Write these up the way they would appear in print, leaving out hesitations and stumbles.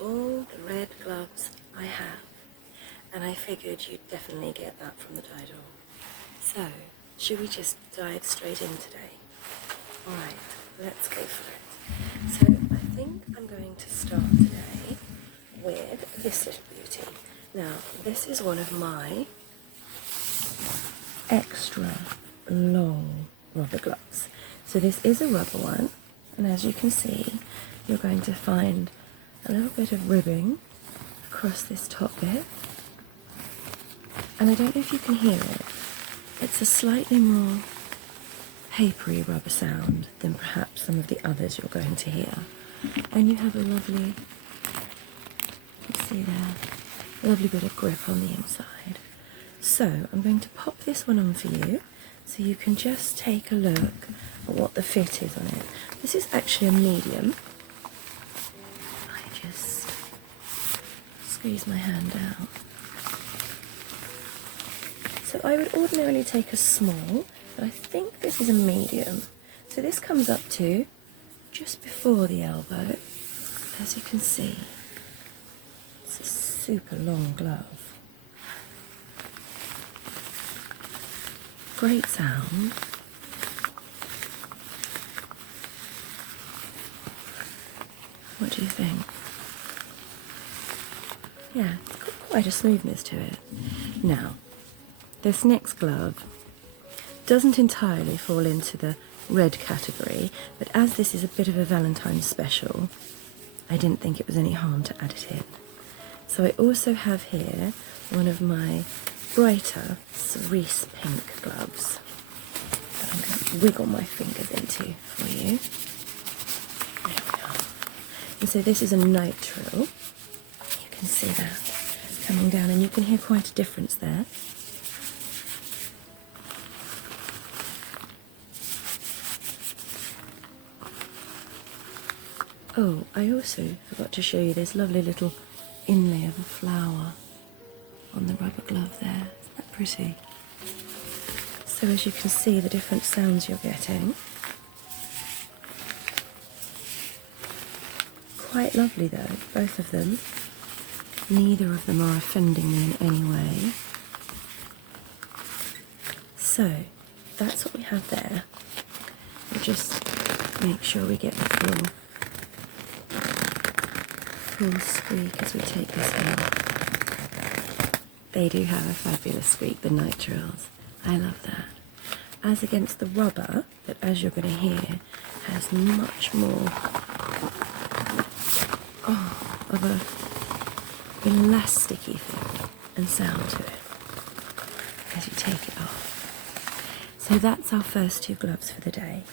all the red gloves I have, and I figured you'd definitely get that from the title. So, should we just dive straight in today? Alright, let's go for it. So, I think I'm going to start today with this little beauty. Now, this is one of my extra long rubber gloves. So this is a rubber one, and as you can see, you're going to find a little bit of ribbing across this top bit. And I don't know if you can hear it. It's a slightly more papery rubber sound than perhaps some of the others you're going to hear. And you have a lovely, you see there, a lovely bit of grip on the inside. So I'm going to pop this one on for you so you can just take a look at what the fit is on it. This is actually a medium. I just squeeze my hand out. So I would ordinarily take a small, but I think this is a medium. So this comes up to just before the elbow. As you can see, it's a super long glove. Great sound. What do you think? Yeah, it's got quite a smoothness to it. Now, this next glove doesn't entirely fall into the red category, but as this is a bit of a Valentine's special, I didn't think it was any harm to add it in. So I also have here one of my brighter cerise pink gloves that I'm going to wiggle my fingers into for you. There we are. And so this is a nitrile. You can see that coming down, and you can hear quite a difference there. Oh, I also forgot to show you this lovely little inlay of a flower on the rubber glove there. Isn't that pretty? So as you can see, the different sounds you're getting. Quite lovely though, both of them. Neither of them are offending me in any way. So, that's what we have there. We'll just make sure we get the full squeak as we take this out. They do have a fabulous squeak, the nitriles. I love that. As against the rubber, that as you're going to hear, has much more of a elasticy feel and sound to it as you take it off. So that's our first two gloves for the day.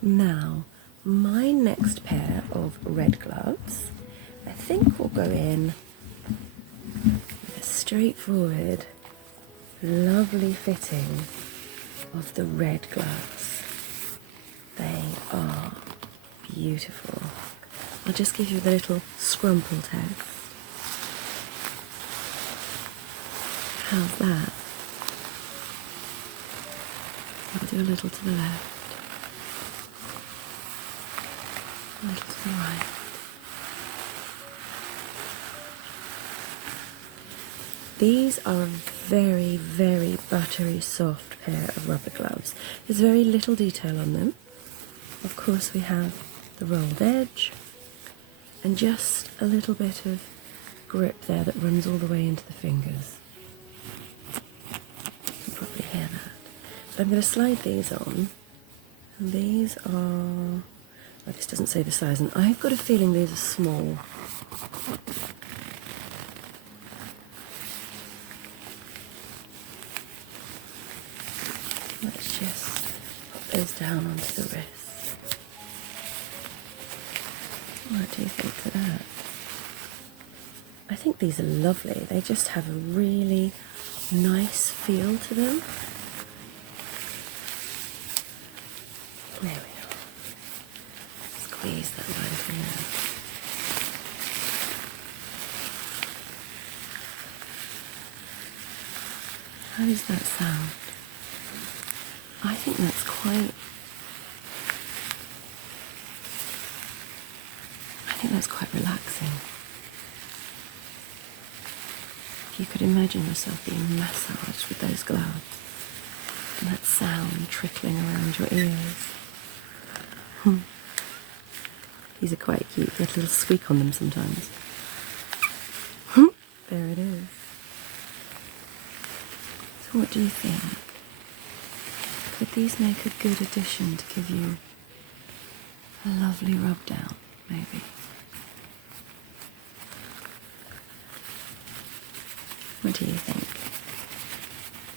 Now, my next pair of red gloves, I think will go in with a straightforward, lovely fitting of the red gloves. They are beautiful. I'll just give you the little scrumple test. How's that? I'll do a little to the left, a little to the right. These are a very, very buttery soft pair of rubber gloves. There's very little detail on them. Of course we have the rolled edge and just a little bit of grip there that runs all the way into the fingers. You can probably hear that. But I'm going to slide these on. And these are... well, this doesn't say the size, and I've got a feeling these are small. Let's just put those down onto the wrist. What do you think to that? I think these are lovely. They just have a really nice feel to them. There we go. Squeeze that right in there. How does that sound? I think that's quite relaxing. If you could imagine yourself being massaged with those gloves and that sound trickling around your ears. These are quite cute. They get a little squeak on them sometimes. There it is. So what do you think? Could these make a good addition to give you a lovely rub down, maybe? What do you think?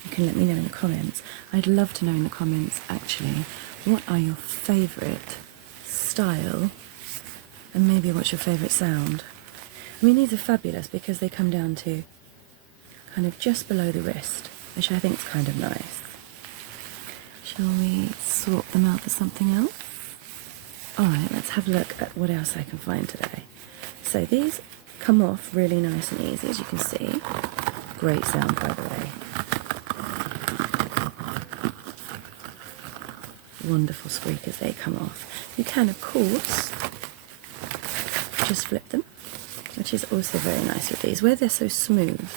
You can let me know in the comments. I'd love to know in the comments, actually, what are your favourite style and maybe what's your favourite sound? I mean, these are fabulous because they come down to kind of just below the wrist, which I think is kind of nice. Shall we swap them out for something else? Alright, let's have a look at what else I can find today. So these come off really nice and easy, as you can see. Great sound, by the way. Wonderful squeak as they come off. You can, of course, just flip them, which is also very nice with these. Where they're so smooth,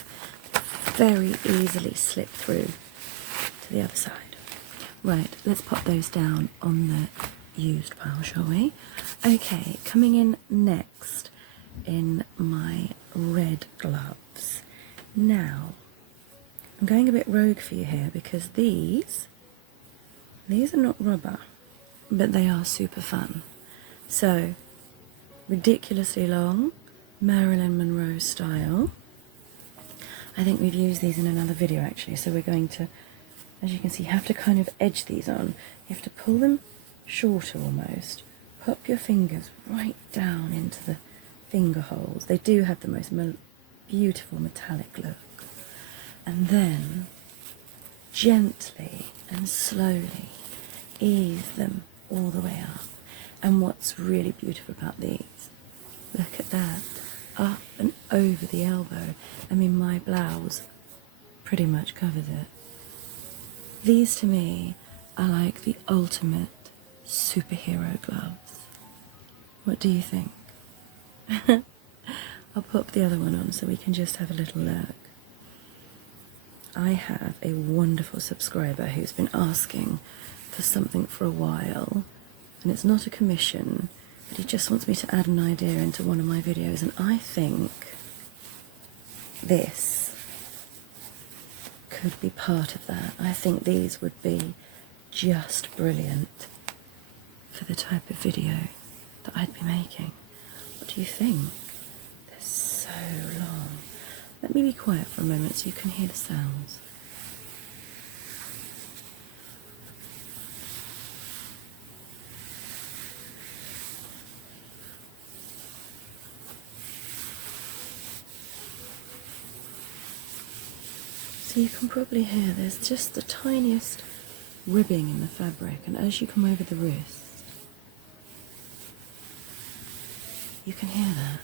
very easily slip through to the other side. Right, let's pop those down on the used pile, shall we? Okay, coming in next in my red gloves. Now, I'm going a bit rogue for you here because these are not rubber, but they are super fun. So, ridiculously long, Marilyn Monroe style. I think we've used these in another video actually, so we're going to, as you can see, have to kind of edge these on. You have to pull them shorter almost, pop your fingers right down into the finger holes. They do have the most beautiful metallic look. And then gently and slowly ease them all the way up. And what's really beautiful about these, look at that, up and over the elbow. I mean, my blouse pretty much covers it. These to me are like the ultimate superhero gloves. What do you think? I'll pop the other one on so we can just have a little look. I have a wonderful subscriber who's been asking for something for a while, and it's not a commission, but he just wants me to add an idea into one of my videos, and I think this could be part of that. I think these would be just brilliant for the type of video that I'd be making. What do you think? They're so long. Let me be quiet for a moment so you can hear the sounds. So you can probably hear there's just the tiniest ribbing in the fabric, and as you come over the wrist, you can hear that.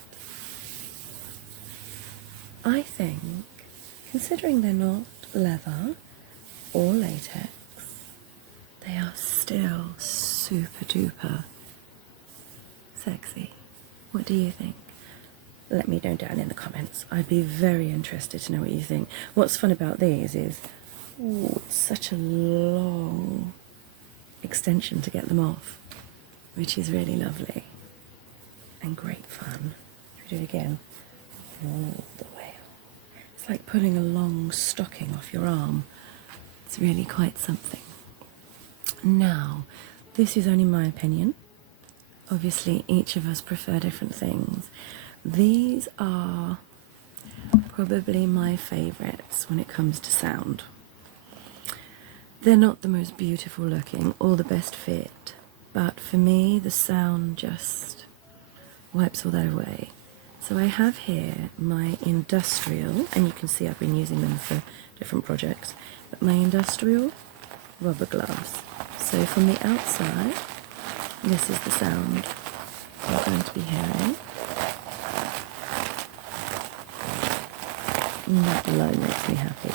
I think, considering they're not leather or latex, they are still super duper sexy. What do you think? Let me know down in the comments. I'd be very interested to know what you think. What's fun about these is, ooh, it's such a long extension to get them off, which is really lovely and great fun. Should we do it again? All the way. It's like pulling a long stocking off your arm. It's really quite something. Now, this is only my opinion. Obviously, each of us prefer different things. These are probably my favourites when it comes to sound. They're not the most beautiful looking or the best fit, but for me the sound just wipes all that away. So I have here my industrial, and you can see I've been using them for different projects, but my industrial rubber gloves. So from the outside, this is the sound you're going to be hearing. And that alone makes me happy.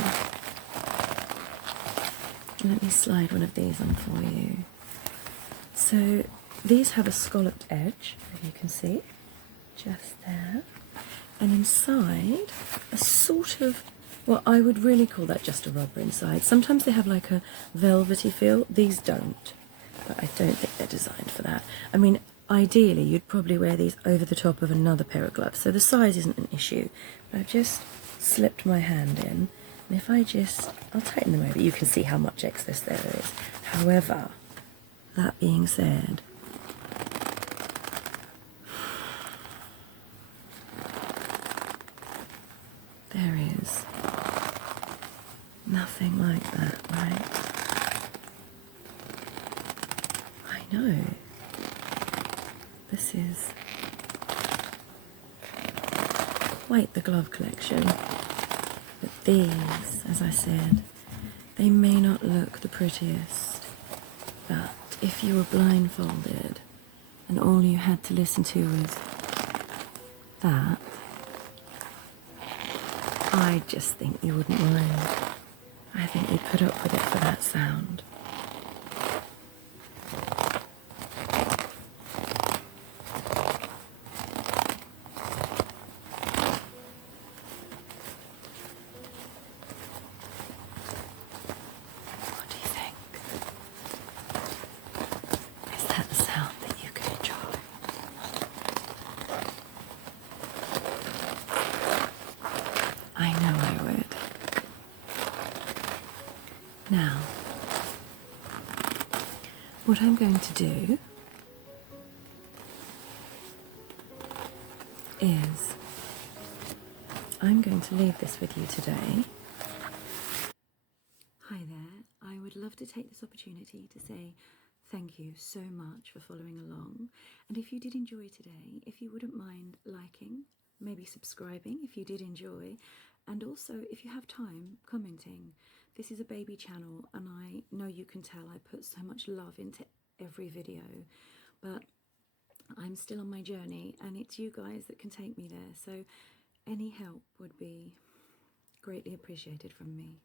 Let me slide one of these on for you. So these have a scalloped edge, as you can see, just there. And inside, a sort of, well, I would really call that just a rubber inside. Sometimes they have like a velvety feel. These don't, but I don't think they're designed for that. I mean, ideally, you'd probably wear these over the top of another pair of gloves, so the size isn't an issue. But I've just slipped my hand in, and if I just, I'll tighten them over, you can see how much excess there is. However, that being said, there is nothing like that, right? I know. This is quite the glove collection. But these, as I said, they may not look the prettiest, but if you were blindfolded and all you had to listen to was that, I just think you wouldn't mind. I think you'd put up with it for that sound. What do you think? Is that the sound that you could enjoy? I know I would. Now, what I'm going to do is I'm going to leave this with you today. Hi there, I would love to take this opportunity to say thank you so much for following along, and if you did enjoy today, if you wouldn't mind liking, maybe subscribing if you did enjoy, and also if you have time, commenting. This is a baby channel and I know you can tell I put so much love into every video, but I'm still on my journey and it's you guys that can take me there, so any help would be greatly appreciated from me.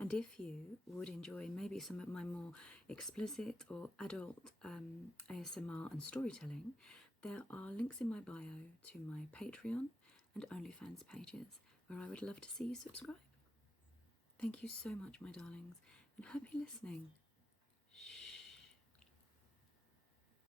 And if you would enjoy maybe some of my more explicit or adult ASMR and storytelling, there are links in my bio to my Patreon and OnlyFans pages where I would love to see you subscribe. Thank you so much, my darlings, and happy listening. Shh.